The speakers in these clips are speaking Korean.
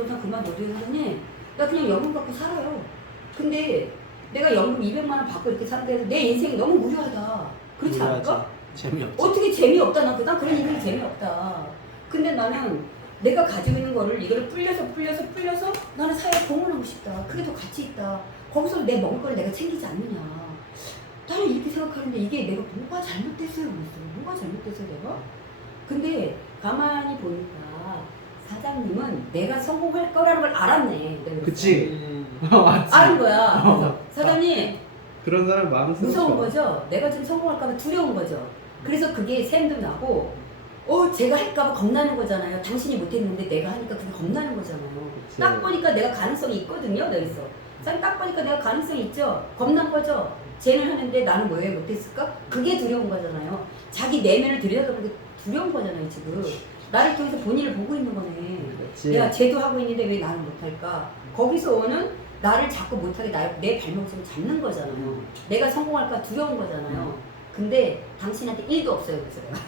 부동산 그만둬도 사장님 나 그냥 연금 갖고 살아요. 근데 내가 연금 200만 원 받고 이렇게 사는데 내 인생이 너무 무료하다. 그렇지 않을까? 재미없지. 어떻게 재미없다 난 그난 그런 인생이 재미없다. 근데 나는 내가 가지고 있는 거를 이거를 불려서 불려서 불려서 나는 사회에 공헌하고 싶다. 그게 더 가치 있다. 거기서 내 먹을 걸 내가 챙기지 않느냐. 나는 이렇게 생각하는데 이게 내가 뭐가 잘못됐어요 그랬어요. 뭐가 잘못됐어요 내가? 근데 가만히 보니까 사장님은 내가 성공할 거라는 걸 알았네. 그치. 음. 맞지. 아는 거야. 그래서 어. 사장님 그런 사람 많으세요. 무서운 거죠. 내가 지금 성공할까봐 두려운 거죠. 그래서 그게 샘도 나고, 어 제가 할까봐 겁나는 거잖아요. 당신이 못했는데 내가 하니까 그게 겁나는 거잖아요. 그치. 딱 보니까 내가 가능성이 있거든요. 여기서. 자, 딱 보니까 내가 가능성이 있죠. 겁난 거죠. 쟤는 하는데 나는 왜 못했을까? 그게 두려운 거잖아요. 자기 내면을 들여다보는 게 두려운 거잖아요, 지금. 나를 통해서 본인을 보고 있는 거네. 그치. 내가 쟤도 하고 있는데 왜 나는 못할까? 거기서 오는 나를 자꾸 못하게 나, 내 발목을 좀 잡는 거잖아요. 내가 성공할까 두려운 거잖아요. 근데 당신한테 1도 없어요, 그래서 내가.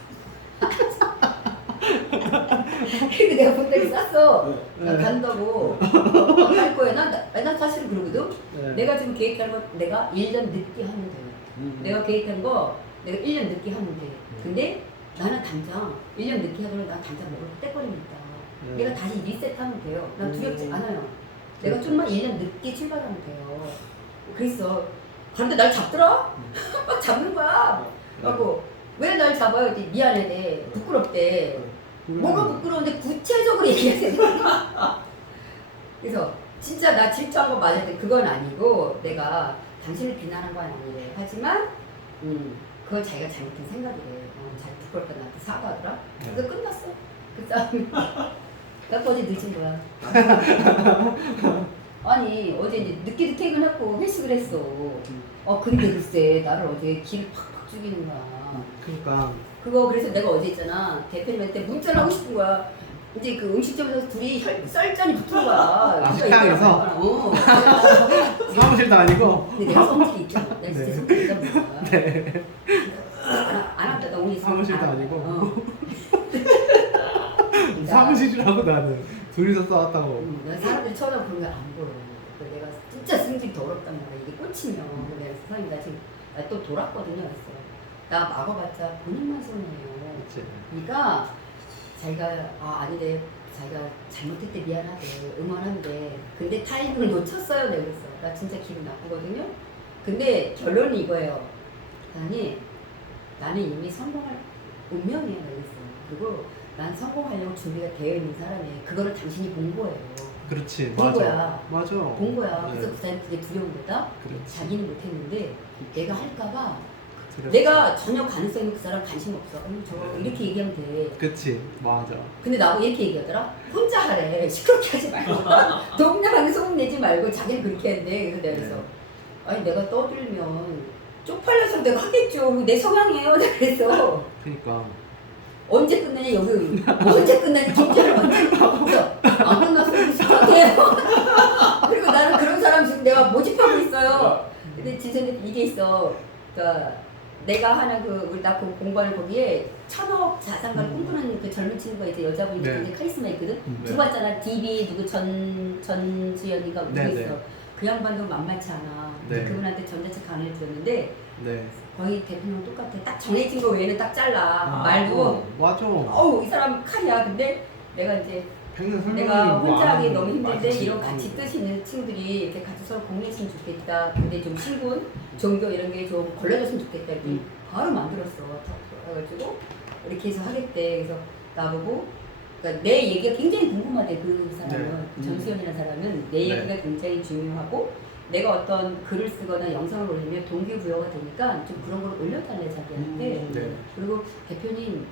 그리고 내가 본다이 쌌어. 나 네. 간다고. 어, 갈 거야. 난, 나, 난 사실은 그러거든. 네. 내가 지금 계획하는 거 내가 1년 늦게 하면 돼요. 음. 내가 계획한 거 내가 1년 늦게 하면 돼. 근데 나는 당장 1년 늦게 하더라도 난 당장 먹을 떼버립니다. 네. 내가 다시 리셋하면 돼요. 난 두렵지 음. 않아요. 내가 그렇죠. 좀만 1년 늦게 출발하면 돼요. 그랬어. 그런데 날 잡더라? 막 잡는 거야. 네. 그래갖고 왜 날 잡아요? 미안해. 대 부끄럽대. 뭐가 부끄러운데 구체적으로 얘기하세요. 그래서 진짜 나 질투한 거 돼. 그건 아니고 내가 당신을 비난한 건 아니래. 하지만 음, 그건 자기가 잘못한 생각이래. 어, 잘 부끄럽다 나한테 사과하더라. 그래서 끝났어. 그 싸움이. 나 어제 늦은 거야. 아니 어제 이제 늦게 퇴근하고 회식을 했어. 어 근데 글쎄 나를 어제 길을 팍팍 죽이는 거야. 그러니까 그거 그래서 내가 어제 있잖아 대표님한테 문자를 하고 싶은 거야. 이제 그 음식점에서 둘이 혈, 썰전이 붙은 거야. 아, 그러니까 식당에서? 어. 사무실도 아니고. 근데 내가 성질이 있잖아. 내가 진짜 네. 성질이 있단 말이야. 네. 사무실도 안- 아니고. 어. 사무실이라고 나는 둘이서 싸웠다고. 음, 난 사람들이 쳐다보고 그런 거안 보여. 그 내가 진짜 승질 더럽단 말이야. 이게 꽂히면. 음. 내가 세상에 나 지금 나 또 돌았거든요. 그래서 나 막아봤자 본인만 손해요. 그치. 그러니까 자기가 아 아니래 자기가 잘못했대 미안하대 응원한대 근데 타이밍을 놓쳤어요 내가 그랬어 나 진짜 기분 나쁘거든요 근데 결론은 이거예요 아니 나는 이미 성공할 운명이야 그랬어 그리고 난 성공하려고 준비가 되어 있는 사람이에요 그거를 당신이 본 거예요 그렇지. 본 맞아. 거야. 맞아. 본 거야 네. 그래서 그 사람이 그게 두려운 거다 그렇지. 자기는 못했는데 내가 할까봐 두렵지. 내가 전혀 가능성 있는 그 사람 관심 없어 아니 저 네. 이렇게 얘기하면 돼 그치. 맞아. 근데 나하고 이렇게 얘기하더라? 혼자 하래. 시끄럽게 하지 말고. 동네방에 소문 내지 말고 자기는 그렇게 한대. 그래서 내가 그래서 네. 아니 내가 떠들면 쪽팔려서 내가 하겠죠. 내 성향이에요. 그래서 그니까. 언제 끝나냐 여기 언제 끝나냐 김전을 언제 그래서 안 끝났어. 시끄럽게 그리고 나는 그런 사람 지금 내가 모집하고 있어요. 근데 진선이 이게 있어. 그러니까 내가 하는 그 우리 나그 공부하는 거기에 천억 자산가를 음. 꿈꾸는 그 젊은 친구가 이제 여자분이 네. 굉장히 카리스마 있거든. 음, 누구 봤잖아. DB 누구 전 전수연이가 누구 네, 있어. 네. 그 양반도 만만치 않아. 네. 그분한테 전자책 강의를 들었는데 네. 거의 대표님 똑같아. 딱 정해진 거 외에는 딱 잘라. 아, 말도 어, 맞아. 어우 이 사람 칼이야. 근데 내가 이제 설명이 내가 뭐 혼자 안 하기 너무 힘든데 맞지. 이런 같이 뜻 있는 친구들이 이렇게 같이 서로 공유했으면 좋겠다. 근데 좀 신분, 종교 이런 게 좀 걸러졌으면 좋겠다. 이렇게 음. 바로 만들었어. 탁 그래가지고 이렇게 해서 하겠대. 그래서 나보고 그러니까 내 얘기가 굉장히 궁금하대 그 사람은 네. 그 전수연이라는 사람은 내 네. 얘기가 굉장히 중요하고 내가 어떤 글을 쓰거나 영상을 올리면 동기부여가 되니까 좀 그런 걸 올려달래 자기한테. 음, 네. 그리고 대표님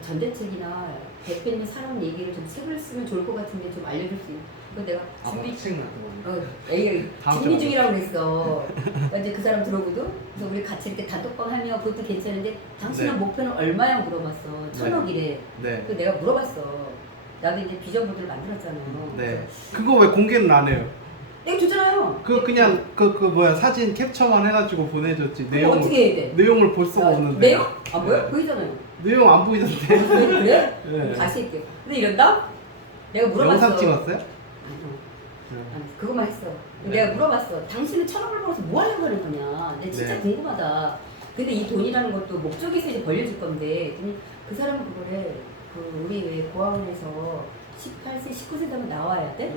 전대책이나 대표님 사람 얘기를 좀 책을 쓰면 좋을 것 같은데 좀 알려줄 수 있. 그 내가 아, 준비 책 같은 거. 어, 에이, 다음 준비 주에 중이라고 그랬어. 그러니까 이제 그 사람 들어오거든. 그래서 우리 같이 이렇게 단톡방 하면 그것도 괜찮은데 당신의 네. 목표는 얼마야 물어봤어. 천억이래. 네. 그 내가 물어봤어. 나도 이제 비전보드를 만들었잖아요. 네. 그거 왜 공개는 안 해요? 내가 주잖아요. 그 그냥 그 그 뭐야 사진 캡처만 해가지고 보내줬지 그거 내용을 어떻게 해야 돼? 내용을 볼 수가 아, 없는데 내용? 아 뭐야? 네. 보이잖아요. 내용 안 보이던데 그래? 그래? 네. 다시 할게. 근데 이런다? 내가 물어봤어. 영상 찍었어요? 아니요. 네. 아니, 그것만 했어. 네. 내가 물어봤어. 당신은 천억을 벌어서 뭐 하려고 하는 거냐. 내가 진짜 네. 궁금하다. 근데 이 돈이라는 것도 목적이 있어야 벌려줄 건데 그 사람은 그거래. 그 우리 왜 고아원에서 18세, 19세 되면 나와야 돼?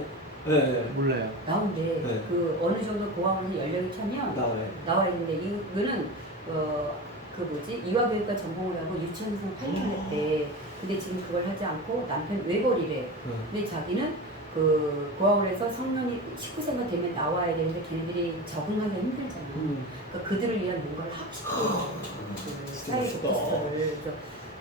네. 몰라요. 나온대. 네. 그 어느 정도 고아원에서 연령이 차면 나와요. 나와야 되는데 이거는 어, 그 뭐지 이화교육과 전공을 하고 유치원에서 8년 했대. 근데 지금 그걸 하지 않고 남편 외벌이래. 네. 근데 자기는 그 고아원에서 성년이 19세가 되면 나와야 되는데 걔네들이 적응하기 힘들잖아. 음. 그러니까 그들을 위한 뭔가를 하고 싶어. 그 사회 스트레스다. 복지를. 그래서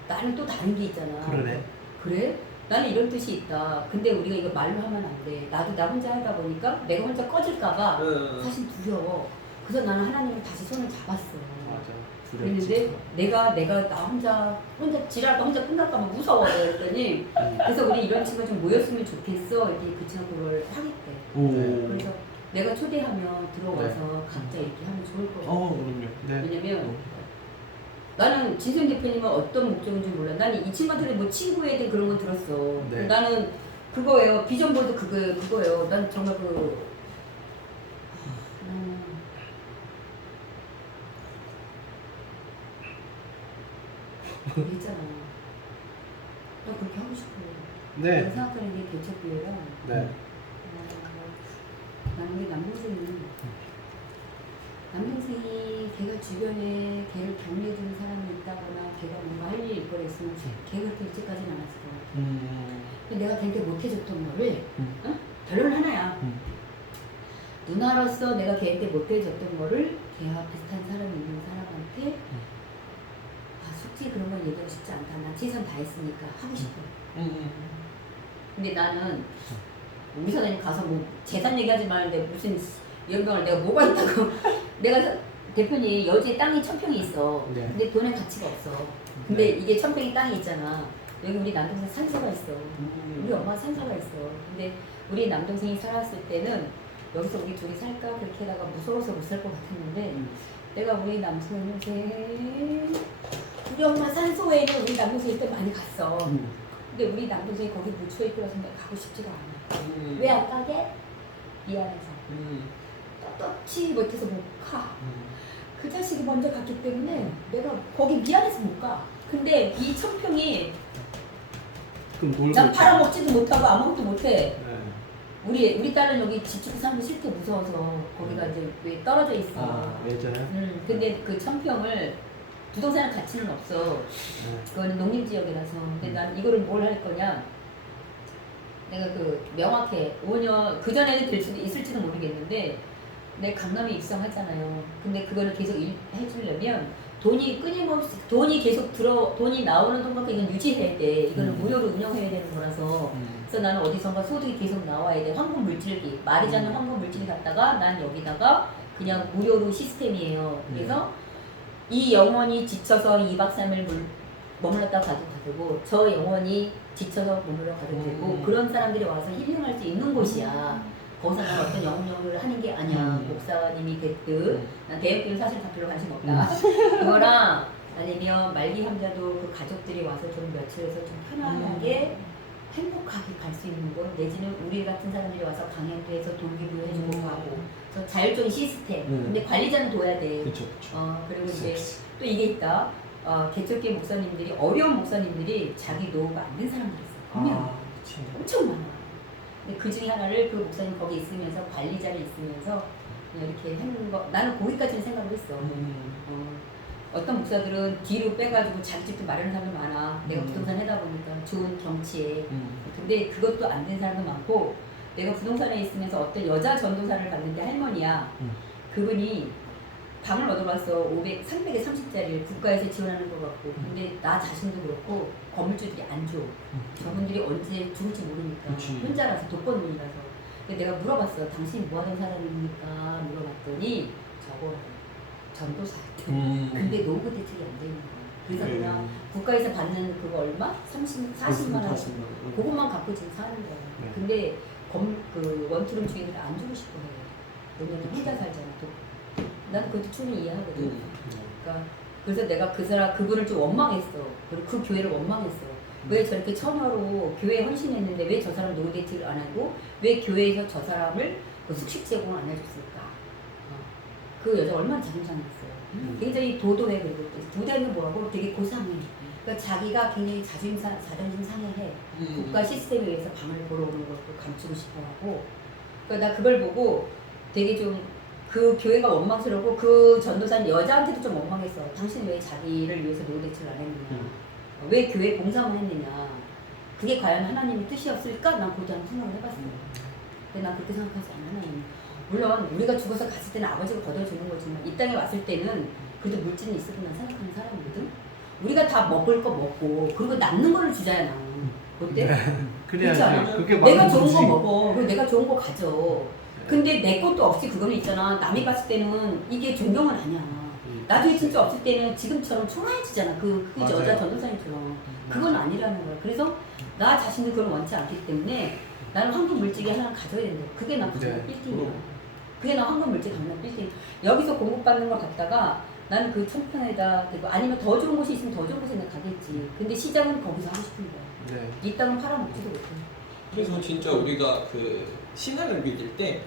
나는 또 다른 게 있잖아. 그러네. 그래? 나는 이런 뜻이 있다. 근데 우리가 이거 말로 하면 안 돼. 나도 나 혼자 하다 보니까 내가 혼자 꺼질까봐 네. 사실 두려워. 그래서 나는 하나님을 다시 손을 잡았어. 맞아. 그랬는데 내가 내가 나 혼자 혼자 지랄다 혼자 끝날까봐 무서워 그랬더니 음. 그래서 우리 이런 친구가 좀 모였으면 좋겠어. 이렇게 그 친구 그걸 하겠대. 오. 그래서 내가 초대하면 들어와서 각자 이렇게 하면 좋을 것 같아. 어, 그럼요. 네. 왜냐면 나는 진선 대표님은 어떤 목적인지 몰라. 나는 이 친구들이 뭐 친구에 대한 그런 건 들었어. 네. 나는 그거예요. 비전보드 그거 그거예요. 난 정말 그 음, 있잖아. 나 그렇게 하고 싶어. 내가 네. 생각하는 게 개척 교회랑 네. 어, 나는 우리 남동생이 남동생이 걔가 주변에 걔를 격려해주는 사람이 있다거나 걔가 뭔가 할 일이 있거나 있으면 걔가 그렇게 일찍까지는 안 했을 것 같아. 음. 근데 내가 걔한테 못해줬던 거를 음. 어? 결론은 하나야. 음. 누나로서 내가 걔한테 못해줬던 거를 걔와 비슷한 사람이 있는 사람한테 음. 아 솔직히 그런 건 얘기하고 싶지 않다. 나 최선 다했으니까 하고 싶어. 음. 근데 나는 우리 사장님 가서 뭐 재산 얘기하지 말는데 무슨 연병을 내가 뭐가 있다고 내가 사- 대표님 여지에 땅이 천 평이 있어 네. 근데 돈의 가치가 없어 근데 이게 천 평이 땅이 있잖아 여기 우리 남동생 산소가 있어 우리 엄마 산소가 있어 근데 우리 남동생이 살았을 때는 여기서 우리 둘이 살까 그렇게 하다가 무서워서 못 살 것 같았는데 음. 내가 우리 남동생 우리 엄마 산소에는 우리 남동생 이 때 많이 갔어 음. 근데 우리 남동생이 거기 묻혀 있고 나서 내가 가고 싶지가 않아. 음. 왜안 가게? 미안해서. 음. 떳떳이 못해서 못 가. 음. 그 자식이 먼저 갔기 때문에 내가 거기 미안해서 못 가. 근데 이 천평이 그럼 놀고. 난 팔아먹지도 못하고 아무것도 못해. 네. 우리 우리 딸은 여기 사는 거 싫대 무서워서 거기가 이제 왜 떨어져 있어. 아. 예전에. 음, 근데 그 천평을 부동산 가치는 없어. 네. 그거는 농림 지역이라서. 근데 난 이거를 뭘 할 거냐. 내가 그 명확해. 5년, 그 전에는 될 수도 있을지도 모르겠는데, 내 강남에 입성했잖아요. 근데 그거를 계속 일, 해주려면, 돈이 끊임없이, 돈이 계속 들어, 돈이 나오는 동안까지 이건 유지해야 돼. 이거는 음. 무료로 운영해야 되는 거라서. 음. 그래서 나는 어디선가 소득이 계속 나와야 돼. 황금 물질기. 마르지 않는 음. 황금 물질이 갔다가, 난 여기다가 그냥 무료로 시스템이에요. 그래서 이 영혼이 지쳐서 2박 3일 물, 머물렀다 가도 되고 저 영혼이 지쳐서 머물러 가도 되고 음. 그런 사람들이 와서 힐링할 수 있는 곳이야. 거기서 난 어떤 영역을 하는 게 아니야. 음. 목사님이 됐든 난 대학교는 사실 다 별로 관심 없다. 음. 그거랑 아니면 말기 환자도 그 가족들이 와서 좀 며칠에서 좀 편안하게 음. 행복하게 갈 수 있는 곳 내지는 우리 같은 사람들이 와서 강연도 해서 동기부 해주고 음. 가고 그래서 자율적인 시스템 음. 근데 관리자는 둬야 돼 그쵸, 그쵸. 어, 그리고 이제 또 이게 있다 어, 개척계 목사님들이 어려운 목사님들이 자기 노후가 안된 사람들이 있어 분명 아, 그치. 엄청 많아 근데 그 중에 하나를 그 목사님 거기 있으면서 관리자를 있으면서 이렇게 하는 거 나는 거기까지는 생각을 했어 음. 어, 어떤 목사들은 뒤로 빼가지고 자기 집도 마련하는 사람이 많아. 내가 음. 부동산 하다 보니까 좋은 경치에. 음. 근데 그것도 안 된 사람도 많고, 내가 부동산에 있으면서 어떤 여자 전도사를 봤는데 할머니야. 음. 그분이 방을 얻어봤어. 500, 300에 30짜리를 국가에서 지원하는 것 같고. 근데 나 자신도 그렇고, 건물주들이 안 줘. 저분들이 언제 죽을지 모르니까. 그치. 혼자라서 독거노인이라서. 근데 내가 물어봤어. 당신 뭐 하는 사람입니까? 물어봤더니, 저거 전도사였대. 음. 근데 노후 대책이 안 되는 거야. 그래서 네. 그냥 국가에서 받는 그거 얼마? 30, 40만 원. 그것만 갖고 지금 사는 거야. 네. 근데 검, 그 원투룸 주인들 안 주고 싶어 해. 왜냐면 혼자 살잖아. 또. 난 그것도 충분히 이해하거든. 음. 그러니까 그래서 내가 그 사람 그분을 좀 원망했어. 그리고 그 교회를 원망했어. 왜 저렇게 처녀로 교회에 헌신했는데 왜 저 사람 노데이트를 안 하고 왜 교회에서 저 사람을 그 숙식 제공을 안 해줬을까? 어. 그 여자 얼마나 자존심했어요. 음. 굉장히 도도해 그리고 또 도대는 뭐라고 되게 고상해. 그러니까 자기가 굉장히 자존심 상- 자존심 상해해. 음. 국가 시스템에 의해서 방을 보러 오는 것도 감추고 싶어하고. 그러니까 나 그걸 보고 되게 좀 그 교회가 원망스럽고 그 전도사는 여자한테도 좀 원망했어. 당신 왜 자기를 위해서 노데이트를 안 했느냐? 음. 왜 교회 봉사만 했느냐? 그게 과연 하나님의 뜻이었을까? 난 그것도 한번 생각을 해봤어. 근데 난 그렇게 생각하지 않아. 하나님. 물론 우리가 죽어서 갔을 때는 아버지가 걷어주는 거지만 이 땅에 왔을 때는 그래도 물질이 있어도 난 생각하는 사람이거든. 우리가 다 먹을 거 먹고 그리고 남는 거를 주자야 나. 어때? 않아? 그래야지. 그게 내가 좋은 거지. 거 먹어. 그리고 내가 좋은 거 가져. 근데 내 것도 없이 그거는 있잖아. 남이 봤을 때는 이게 존경은 아니야. 음. 나중에 진짜 없을 때는 지금처럼 초라해지잖아. 그, 그 맞아요. 여자 전도사님처럼. 그건 아니라는 거야. 그래서 나 자신도 그걸 원치 않기 때문에 나는 황금 물질이 하나 가져야 된다. 그게 나 가장 네. 빌딩이야. 그게 나 황금 물질 강남 빌딩. 여기서 공급받는 걸 갖다가 나는 그 대고 아니면 더 좋은 곳이 있으면 더 좋은 곳에 내가 가겠지. 근데 시장은 거기서 하고 싶은 거야. 네. 이 땅은 팔아먹지도 못해. 그래서 진짜 우리가 그 신앙을 믿을 때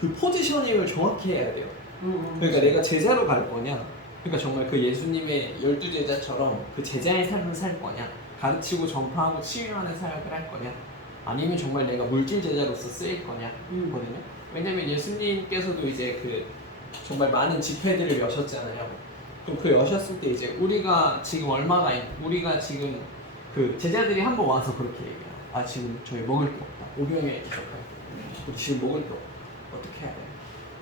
그 포지셔닝을 정확히 해야 돼요. 응, 응. 그러니까 내가 제자로 갈 거냐? 그러니까 정말 그 예수님의 열두 제자처럼 그 제자의 삶을 살 거냐? 가르치고 전파하고 치유하는 사역을 할 거냐? 아니면 정말 내가 물질 제자로서 쓰일 거냐? 응. 거든요. 왜냐면 예수님께서도 이제 그 정말 많은 집회들을 여셨잖아요. 그럼 그 여셨을 때 이제 우리가 지금 얼마나 있- 우리가 지금 그 제자들이 한번 와서 그렇게 얘기해요. 아 지금 저희 먹을 게 없다. 오병에 기적할 때 우리 지금 먹을 게 없다. 어떻게 해야 돼?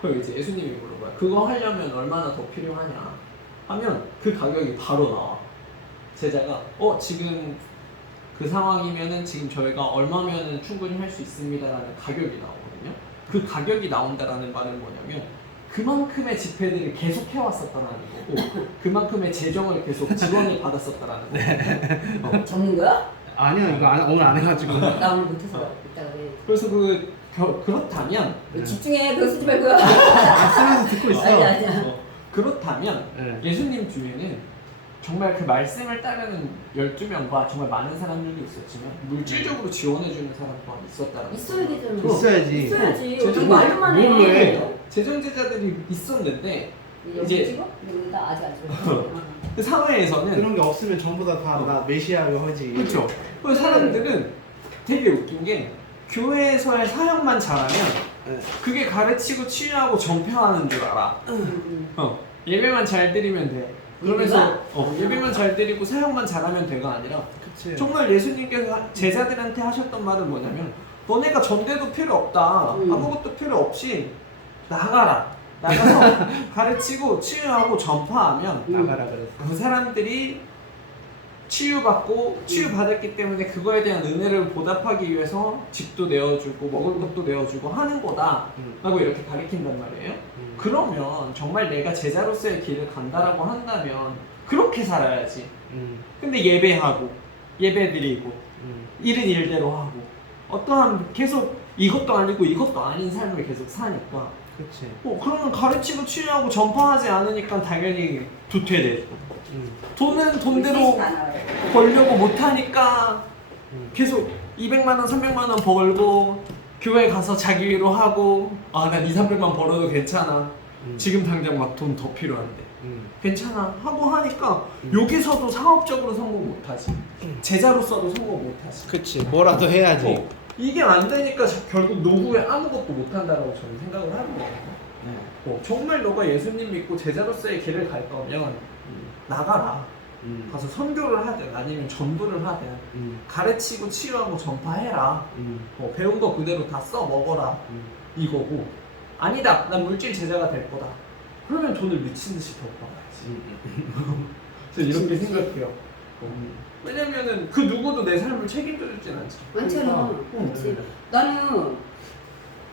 그럼 이제 예수님이 물어봐요. 그거 하려면 얼마나 더 필요하냐? 하면 그 가격이 바로 나와. 제자가 어 지금 그 상황이면은 지금 저희가 얼마면은 충분히 할 수 있습니다라는 가격이 나오거든요. 그 가격이 나온다라는 말은 뭐냐면 그만큼의 집회들을 계속 해왔었다라는 거고 그만큼의 재정을 계속 지원을 받았었다라는 거. 어. 적는 거야? 아니요 이거 안, 오늘 안 해가지고. 나 오늘 못해서 어. 이따가 해. 그래서 그 겨- 그렇다면 왜 집중해 그거 쓰지 말고요. 아, 쓰면서 듣고 있어. 아니 아니야. 어, 그렇다면 네. 예수님 주에는 정말 그 말씀을 따르는 12명과 정말 많은 사람들도 있었지만 물질적으로 지원해주는 사람 또한 있었다라는 있어야 거예요. 되잖아. 있어야지. 있어야지. 저- 어떻게 저- 말로만 해. 뭘 해? 재정제자들이 있었는데 이제- 나 아직 안 찍어. 그 사회에서는 그런 게 없으면 전부 다 다 나 메시아가 하지. 그렇죠. 그 사람들은 되게 웃긴 게 교회에서의 사역만 잘하면 네. 그게 가르치고 치유하고 전폐하는 줄 알아. 음, 어, 예배만 잘 드리면 돼. 그러면서 예배가? 어, 예배만 잘 드리고 사역만 잘하면 돼가 아니라 그치. 정말 예수님께서 제자들한테 하셨던 말은 뭐냐면 너네가 전대도 필요 없다. 음. 아무것도 필요 없이 나가라. 나가서 가르치고 치유하고 전파하면 나가라 그랬어. 그 사람들이 치유받고 치유받았기 때문에 그거에 대한 은혜를 보답하기 위해서 집도 내어주고 먹을 것도 내어주고 하는 거다 음. 라고 이렇게 가리킨단 말이에요 음. 그러면 정말 내가 제자로서의 길을 간다라고 한다면 그렇게 살아야지 음. 근데 예배하고 예배드리고 음. 일은 일대로 하고 어떠한 계속 이것도 아니고 이것도 아닌 삶을 계속 사니까 그치. 어, 그러면 가르치고 치유하고 전파하지 않으니까 당연히 도태되죠 음. 돈은 돈대로 나와요. 벌려고 못하니까 음. 계속 200만 원, 300만 원 벌고 교회 가서 자기 위로 하고 아 난 2, 300만 벌어도 괜찮아 음. 지금 당장 막 돈 더 필요한데 음. 괜찮아 하고 하니까 음. 여기서도 사업적으로 성공 못하지 음. 제자로서도 성공 못하지 그치. 뭐라도 해야지. 어, 이게 안 되니까 자- 결국 노후에 아무것도 못한다라고 저는 생각을 하는 거예요 네. 어, 정말 너가 예수님 믿고 제자로서의 길을 갈 거면 음. 나가라 음. 가서 선교를 하든 아니면 전도를 하든 음. 가르치고 치유하고 전파해라. 음. 뭐 배운 거 그대로 다 써 먹어라. 음. 이거고 아니다. 난 물질 제자가 될 거다. 그러면 돈을 미친 듯이 더 벌어야지. 음. 저는 이렇게 미친? 생각해요. 음. 왜냐면은 그 누구도 내 삶을 책임져 주진 않지. 많잖아. 어, 그렇지. 나는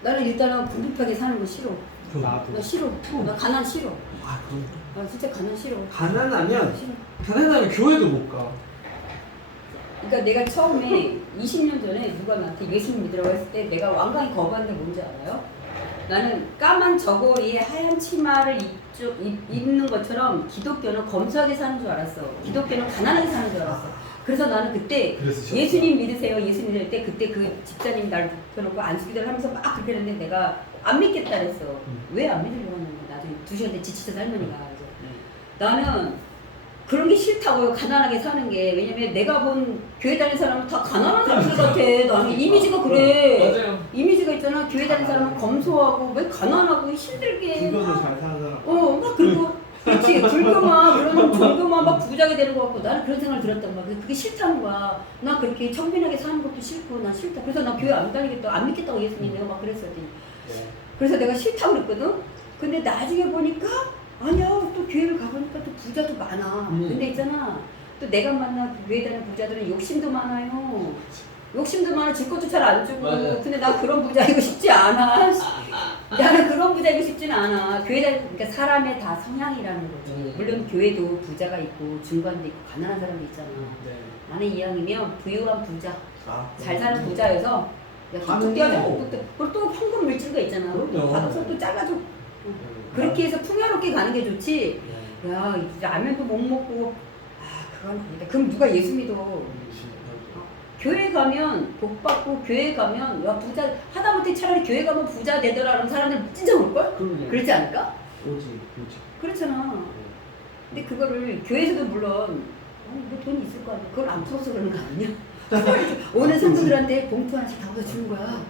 나는 일단은 궁핍하게 사는 거 싫어. 나도. 나 싫어. 나 가난 싫어. 아 그럼 나 진짜 가난 싫어. 가난하면 싫어. 가난하면 교회도 못 가. 그러니까 내가 처음에 20년 전에 누가 나한테 예수님 믿으라고 했을 때 내가 완강히 거부한 게 뭔지 알아요? 나는 까만 저고리에 하얀 치마를 입, 입, 입는 것처럼 기독교는 검소하게 사는 줄 알았어. 기독교는 가난하게 사는 줄 알았어. 그래서 나는 그때 그래서 예수님 믿으세요. 예수님 믿을 때 그때 그 집사님 날 붙여놓고 안수기도를 하면서 막 그렇게 했는데 내가 안 믿겠다 그랬어. 음. 왜안 믿으려고 하는 거야? 나중에 두 시간 때 지치서 할머니가. 그래서 음. 나는 그런 게 싫다고요. 가난하게 사는 게. 왜냐면 내가 본 교회 다니는 사람은 다 가난한 사람들 같아. 나는 이미지가 그래. 맞아요. 이미지가 있잖아. 교회 다니는 사람은 검소하고 왜 가난하고 힘들게. 불교도 막 잘 사는 사람. 어, 막 그리고 그렇지 불교만 그러면 불교만 막 부자가 되는 것 같고 나는 그런 생각을 들었단 말이야. 그게 싫다는 거야. 나 그렇게 청빈하게 사는 것도 싫고 난 싫다. 그래서 나 교회 안 다니겠다, 안 믿겠다고 예수님 내가 막 그랬었지. 네. 그래서 내가 싫다고 그랬거든. 근데 나중에 보니까 아니야 또 교회를 가보니까 또 부자도 많아. 음. 근데 있잖아 또 내가 만난 그 교회 다니는 부자들은 욕심도 많아요. 욕심도 많아 질 것도 잘 안 주고 맞아요. 근데 나 그런 부자이고 싶지 않아 나는 그런 부자이고 싶지는 않아 교회 다니 그러니까 사람의 다 성향이라는 거지 음. 물론 교회도 부자가 있고 중간도 있고 가난한 사람도 있잖아 네. 나는 이왕이면 부유한 부자 아, 잘 사는 부자여서 야, 뚝뚝 가능해요. 떼어줘 뚝뚝 그리고 또 황금 물질가 있잖아 그럼요. 또 잘라줘 음. 그렇게 해서 풍요롭게 가는 게 좋지 네. 야 라면도 못 먹고 아 그건 아니다 그럼 누가 예수 믿어 교회 가면 복 받고 교회 가면 야 부자 하다못해 차라리 교회 가면 부자 되더라는 사람들 진짜 올걸? 그렇지 않을까? 오지, 오지. 그렇잖아. 근데 그거를 교회에서도 물론 아니 뭐돈 있을 거 아니야. 그걸 안 풀어서 그러는 거 아니냐? 오는 성도들한테 봉투 하나씩 다 주는 거야.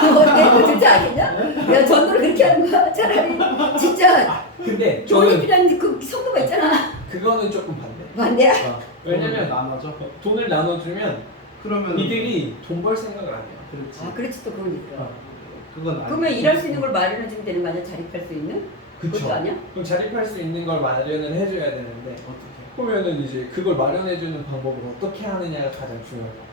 그거 어때? 좋지 않겠냐? 야 전도를 그렇게 하는 거야. 차라리 진짜 근데 돈이 저는 필요한 그 성도가 있잖아. 그거는 조금 반대. 반대야? 어, 왜냐면 나눠져. 돈을 나눠주면 그러면 이들이 돈 벌 생각을 안 해요. 그렇지. 아 그렇지 또 그건 있더라. 어. 그건 아니. 그러면 일할 수 있는 걸 마련해 주면 되는 거 아니야? 자립할 수 있는? 그것도 아니야? 그럼 자립할 수 있는 걸 마련을 해줘야 되는데 어떻게? 그러면은 이제 그걸 마련해주는 방법을 어떻게 하느냐가 가장 중요할 것 같아요.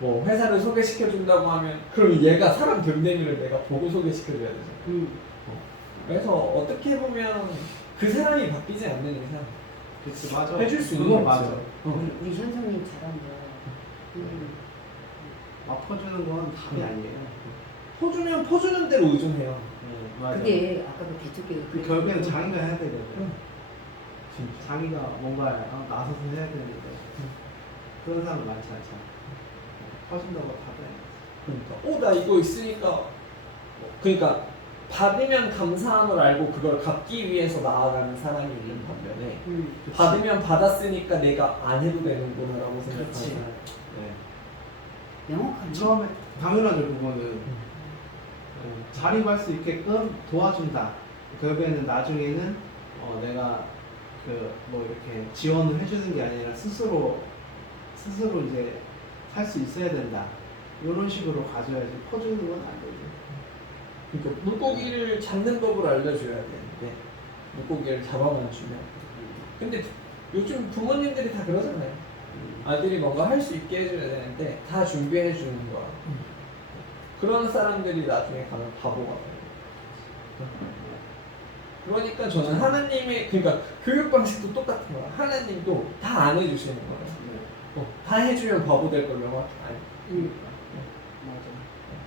뭐 회사를 소개시켜준다고 하면 그럼 얘가 사람 경쟁률을 내가 보고 소개시켜줘야 되잖아. 음. 그래서 어떻게 보면 그 사람이 바뀌지 않는 이상 그렇지 맞아. 해줄 수 있는 그건 거 맞아. 있어요. 우리, 우리 현성님 잘한다. 음. 막 퍼주는 건 답이 음. 아니에요. 퍼주면 퍼주는 대로 의존해요. 네, 맞아. 그게 아까 그 개척교회 그 결국에는 자기가 해야 되거든. 응. 자기가 뭔가 어, 나서서 해야 되는데 그런 사람 많지 않잖아. 퍼준다고 답해. 그러니까 어 나 이거 있으니까 그러니까 받으면 감사한 걸 알고 그걸 갚기 위해서 나아가는 사람이 있는 반면에 음. 받으면 받았으니까 내가 안 해도 되는구나라고 생각하는. 네. 명확하네. 처음에 당연하죠 그거는 어, 자립할 수 있게끔 도와준다. 결국에는 나중에는 어, 내가 그 뭐 이렇게 지원을 해주는 게 아니라 스스로 스스로 이제 살 수 있어야 된다. 이런 식으로 가져야지 퍼주는 건 안 되죠. 그러니까 물고기를 잡는 법을 알려줘야 되는데 물고기를 잡아만 주면 근데 요즘 부모님들이 다 그러잖아요. 아들이 뭔가 할 수 있게 해줘야 되는데 다 준비해 주는 거야. 그런 사람들이 나중에 가면 바보가 돼요. 그러니까 저는 하나님의 그러니까 교육 방식도 똑같은 거야. 하나님도 다 안 해주시는 거예요. 어, 다 해주면 바보 될 걸 명확히 알. 음. 맞아.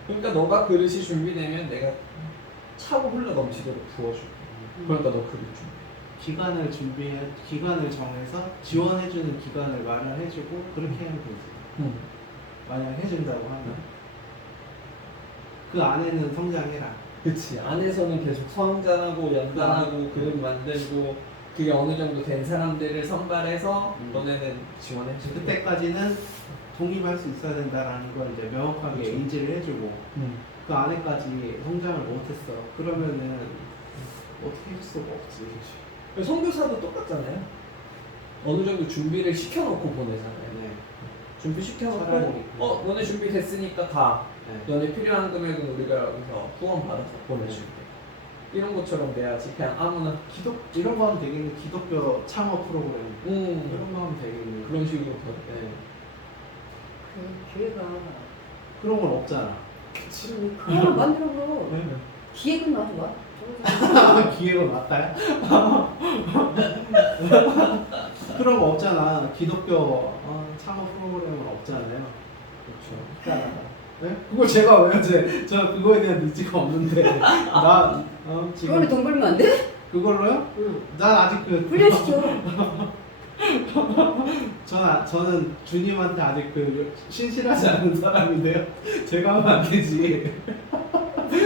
그러니까 너가 그릇이 준비되면 내가 차고 흘러 넘치도록 부어줄게. 그러니까 너 그릇 준비. 기간을 준비해 기간을 정해서 지원해주는 기간을 마련해주고 그렇게 하면 되지. 응. 만약 해준다고 하면 그 안에는 성장해라. 그치 안에서는 계속 성장하고 연단하고 그릇 만들고 그게 어느 정도 된 사람들을 선발해서 음. 너네는 지원해주고 그때까지는 독립할 수 있어야 된다라는 걸 이제 명확하게 그렇죠. 인지를 해주고 음. 그 안에까지 성장을 못했어. 그러면은 어떻게 해줄 수가 없지. 선교사도 똑같잖아요 어느 정도 준비를 시켜놓고 보내잖아요 네. 준비 시켜놓고 차라리. 어 너네 준비 됐으니까 가 네. 너네 필요한 금액은 우리가 여기서 후원 받아서 보내줄게 이런 것처럼 돼야지 그냥 아무나 기독 이런 거 하면 되겠네. 기독교 창업 프로그램 음 이런 거 하면 되겠네. 그런 식으로 더 네. 그 교회가 그런 건 없잖아. 그걸 만들어 줘. 네. 기획은 아주 와. 기획은 맞다요? 그런 거 없잖아. 기독교 어, 창업 프로그램은 없잖아요. 그렇죠 희한하다. 네? 그걸 제가 왜요? 제, 저 그거에 대한 의지가 없는데 나 어, 지금 돈 벌면 안 돼? 그걸로요? 응. 난 아직 그 훈련시켜. 저는 저는 주님한테 아직 그 신실하지 않은 사람인데요. 제가 하면 안 되지.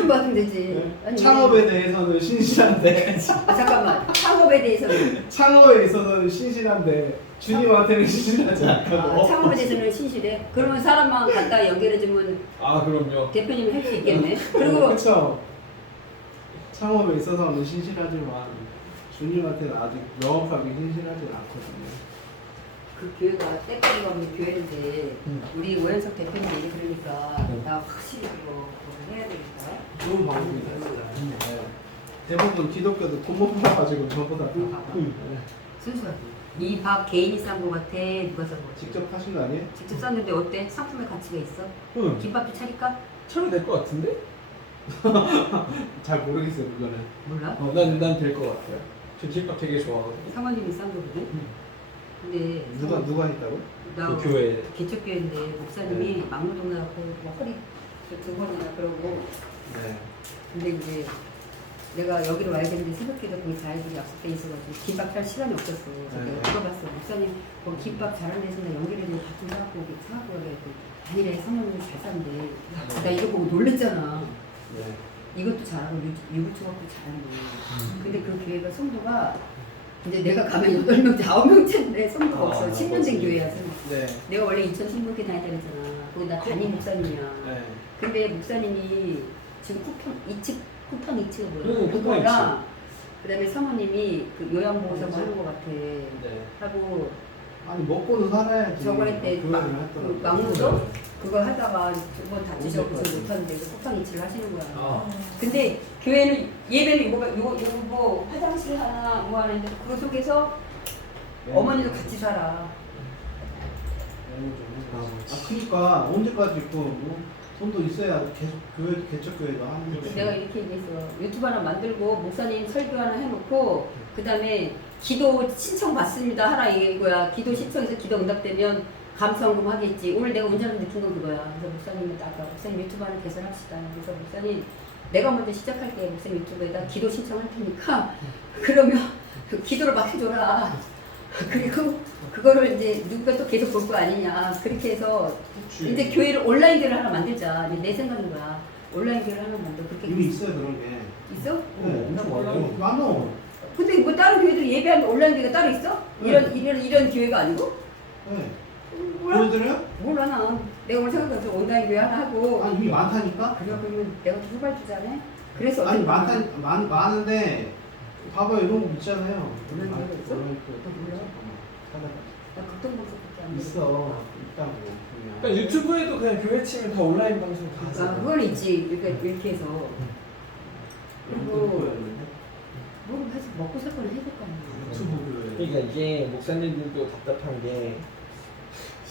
훈련 받으면 되지. 아니, 창업에 대해서는 신실한데 아, 잠깐만. 창업에 대해서는 창업에 있어서는 신실한데 주님한테는 신실하지 아, 않다고. 창업에 대해서는 신실해. 그러면 사람만 갖다 연결해주면 아 그럼요. 대표님이 할수 있겠네. 그리고 그렇죠. 창업에 있어서는 신실하지만 주님한테는 아직 명확하게 신실하지 않거든요. 그 교회가 때까지 가면 교회인데 음. 우리 오현석 대표님 얘기 들으니까 음. 나 확실히 그거 그거 해야 되겠다. 좋은. 진짜. 네. 대부분 기독교도 돈 못 벌어가지고 저보다 더 음. 네. 순수하게. 이밥 개인이 싼 거 같아? 누가 싼거 같아? 직접 하신 거 아니에요? 직접 쌌는데 어때? 상품의 가치가 있어? 응. 김밥도 차릴까? 차면 될것 같은데? 잘 모르겠어요 그거는. 몰라. 어, 난난 될 것 같아요. 저 김밥 되게 좋아하거든요. 사모님이 싼 거거든. 음. 근데 누가 누가 했다고? 나 그 교회. 개척교회인데 목사님이 네. 막무동 나고 뭐 허리 두 번이나 그러고 네. 근데 이제 내가 여기로 와야 되는데 새벽기도 거기 가야지 약속돼 있어가지고 김밥 할 시간이 없었어. 그래서 네. 내가 물어봤어. 목사님 뭐 김밥 잘하는 데서 나 연결해서 밥좀 사갖고 사갖고 했더니 아니래 사모님이 잘 싼대. 나 이거 보고 놀랬잖아. 네. 이것도 잘하고 유- 유부초밥도 잘하네. 근데 그 교회가 성도가 근데 내가 가면 8명째, 9명째인데 성도가 아, 없어. 10년 된 맞지. 교회야. 성도. 네. 내가 원래 2016에 다녔다 그랬잖아. 거기 나 담임 목사님이야. 네. 근데 목사님이 지금 쿠팡 이츠 쿠팡 이츠가 뭐야? 응, 쿠팡 그거랑 그다음에 사모님이 그 요양보호사 뭐 하는 거 같아. 네. 하고 아니 먹고는 살아야지. 저거 할때 교회를 막-. 그 막무도 그거 하다가 두 번 다치셔서 네. 못하는데 그 쿠팡 이츠를 하시는 거야. 아. 근데 교회는 예배는 뭐가 요거 요거 뭐 화장실 하나 뭐 하는데 그 속에서 네. 어머니도 같이 살아. 아, 그러니까 언제까지 있고 뭐 돈도 있어야 계속 교회 개척 교회도 하는 거지. 내가 이렇게 얘기했어. 유튜브 하나 만들고 목사님 설교 하나 해놓고 그 다음에 기도 신청 받습니다 하라 이거야. 기도 신청해서 기도 응답되면 감사원금 하겠지. 오늘 내가 운전하면서 느낀 건 그거야. 그래서 목사님한테 아까 목사님 유튜브 하나 개설합시다. 그래서 목사님 내가 먼저 시작할게. 목사님 유튜브에다 기도 신청할 테니까 그러면 기도를 막 해줘라. 그리고 그거를 이제 누가 또 계속 볼 거 아니냐. 그렇게 해서 이제 교회를 온라인 교회를 하나 만들자. 이제 내 생각인 거야. 온라인 교회를 하나 만들어. 그렇게 이미 있어요 그런 게. 있어? 네, 나 엄청 몰라. 많아요. 많어. 근데 뭐 다른 교회들 예배하는 온라인 교회가 따로 있어? 이런 이런 이런 교회가 아니고? 네. 몰라. 보여드려요? 몰라 나. 내가 오늘 생각해서 온라인 교회 하나 하고. 아 이미 많다니까. 그래 그러면 내가 후발주자네. 그래서 아니 많다 많 많은데 봐봐요 이런 거 있잖아요. 아, 데가 있어? 몰라. 잠깐만, 찾아봐. 나 극동방송밖에 안 돼. 있어 있다고 그냥. 그러니까 유튜브에도 그냥 교회 치면 다 온라인 방송 다 아. 그건 있지. 이렇게 이렇게 해서 그리고 뭐 해서 먹고 살 거는 해줄 거 아니야. 유튜브 교회. 그러니까 이게 목사님들도 답답한 게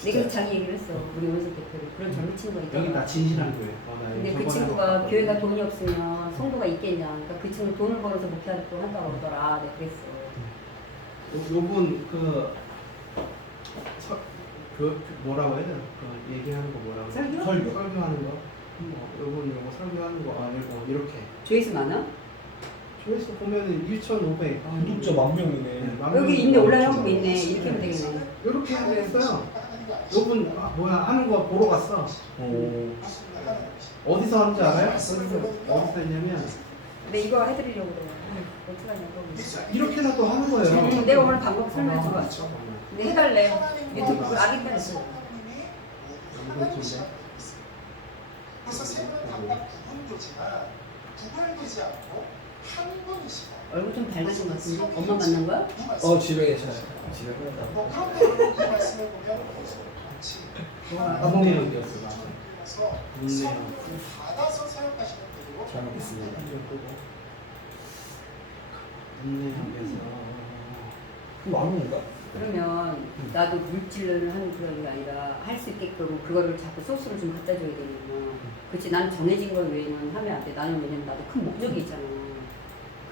내가 자기 얘기를 했어. 우리 원석 대표를 그런 젊은 친구가 있다. 여기 다 진실한 교회. 어, 나 근데 그 친구가. 교회가 돈이 없으면 성도가 있겠냐. 그러니까 그 친구 돈을 벌어서 목회 활동 한다고 그러더라. 내가 그랬어. 요- 요분 그, 서, 그 뭐라고 해야 되나? 그 얘기하는 거 뭐라고? 해야 되나? 설교? 설교하는 거. 뭐, 요분 요거 설교하는 거 아니고 이렇게. 조회수 많아? 조회수 보면은 1,500. 아, 구독자 만 명이네. 네, 만 여기 있네. 온라인 넘죠. 한국 있네. 이렇게 하면 되겠네. 이렇게 했어요. 요분 아, 뭐야 하는 거 보러 갔어. 오. 어디서 하는지 알아요? 어디서 어디서 했냐면 근데 이거 해드리려고 그래. 아이, 어떡하냐고. 이렇게나 또 하는 거예요. 음, 내가 오늘 방법 설명해 주고 아, 왔어. 근데 해달래. 유튜브 그 아기 때문에. 그래서 세 분은 각각 두 분이지만 구별되지 않고 한 분이시다. 얼굴 좀 밝아진 것 같은데? 엄마 만난 거야? 어 집에 괜찮아요. 집에 끝났다. 뭐 그런데 여러분 이 말씀을 보면 같이 아동내역이었어. 그래서 문내역. 성령을 받아서 사역하시는 분이고 잘 먹겠습니다. 문내역에서 그럼 만 원인가? 그러면 나도 물질을 하는 그런 게 아니라 할 수 있게끔 그거를 자꾸 소스를 좀 갖다 줘야 되는구나. 그렇지 난 정해진 걸 외에는 하면 안 돼. 나는 왜냐면 나도 큰 목적이 있잖아.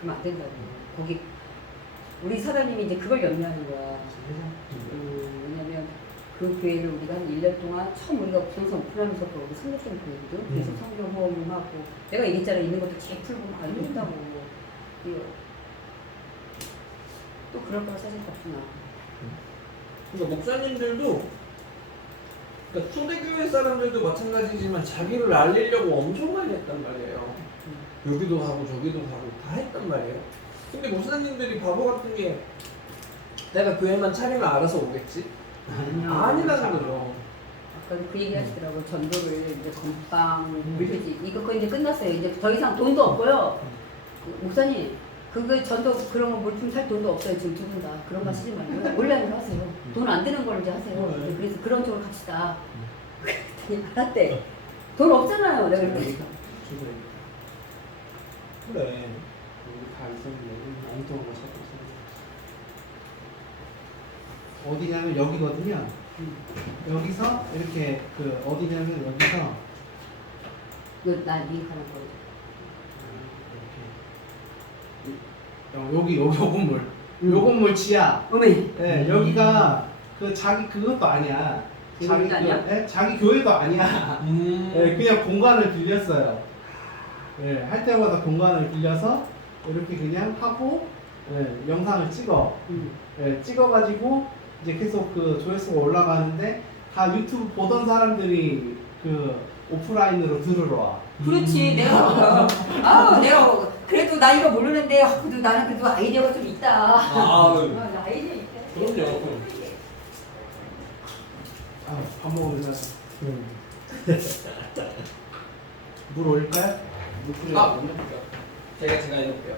그러면 안 된다고. 거기 우리 사장님이 이제 그걸 염려하는 거야. 음, 왜냐면 그 교회를 우리가 한 1년 동안 처음 우리가 부동산 오픈하면서 또 우리 성격된 교회거든. 그래서 음. 성경 호흡을 하고 내가 얘기했잖아. 있는 것도 개 풀고 막 이랬다고. 이거 또 그럴 거라 사실 겁나. 그러니까 목사님들도 그러니까 초대교회 사람들도 마찬가지지만 자기를 알리려고 엄청 많이 했단 말이에요. 여기도 가고 저기도 가고 다 했단 말이에요. 근데 목사님들이 바보 같은 게 내가 교회만 차리면 알아서 오겠지? 아니요. 아니라는 거죠. 아까 그 얘기 하시더라고 전도를 이제 건빵 물표지. 이거 거 이제 끝났어요. 이제 더 이상 돈도 없고요. 그 목사님 그거 전도 그런 거 물품 살 돈도 없어요. 지금 두 분 다. 그런 거 하시지 말고 온라인으로 하세요. 돈안 드는 걸 이제 하세요. 네. 그래서 그런 쪽으로 갑시다. 그랬더니 알았대. 돈 없잖아요. 내가 그랬더니 그래. 여기 다 있었는데 엉뚱한 거 찾고 있었는데 어디냐면 여기거든요. 여기서 이렇게 그 어디냐면 여기서 이거 나 링크하는 거. 이렇게. 여- 여기 요, 요 건물. 요 건물 지하. 어메 예 여기가 그 자기 그것도 아니야. 자기 교회도 아니야? 예, 자기 교회도 아니야. 음. 예, 그냥 공간을 빌렸어요 예, 할 때마다 공간을 빌려서 이렇게 그냥 하고 예, 영상을 찍어 음. 예, 찍어가지고 이제 계속 그 조회수가 올라가는데 다 유튜브 보던 사람들이 그 오프라인으로 들으러 와. 그렇지 내가 아 내가 그래도 나 이거 모르는데 아, 그래도 나는 그래도 아이디어가 좀 있다 아, 아, 나 아이디어 있다 그럼요. 아, 밥 먹으면 음. 물 올릴까요? 아, 제가 제가 해볼게요.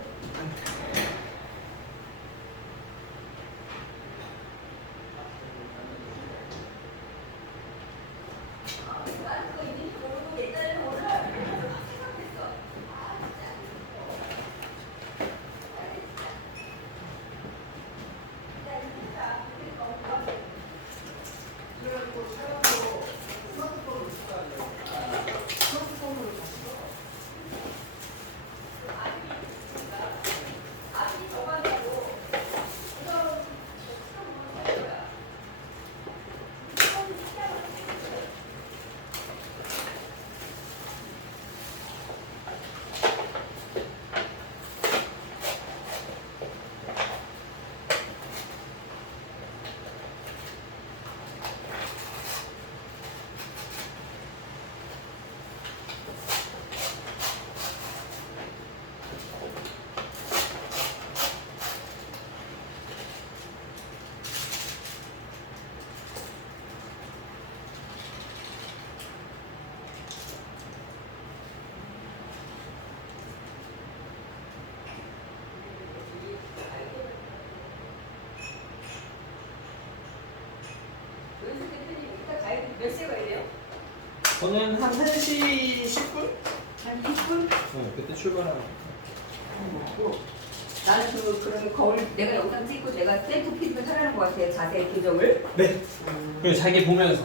몇 시에 가야 돼요? 저는 한 1시 10분? 한 20분? 네, 그때 출발하는 먹고 나는 그 그런 거울 내가 영상 찍고 내가 셀프 피드백 하라는 것 같아요 자세 교정을 네. 그리고 자기 보면서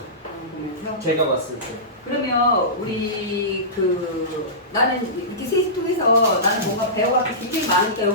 보면서 제가 봤을 때 그러면 우리 그 나는 이렇게 통해서 나는 뭔가 배워갖고 굉장히 많으니까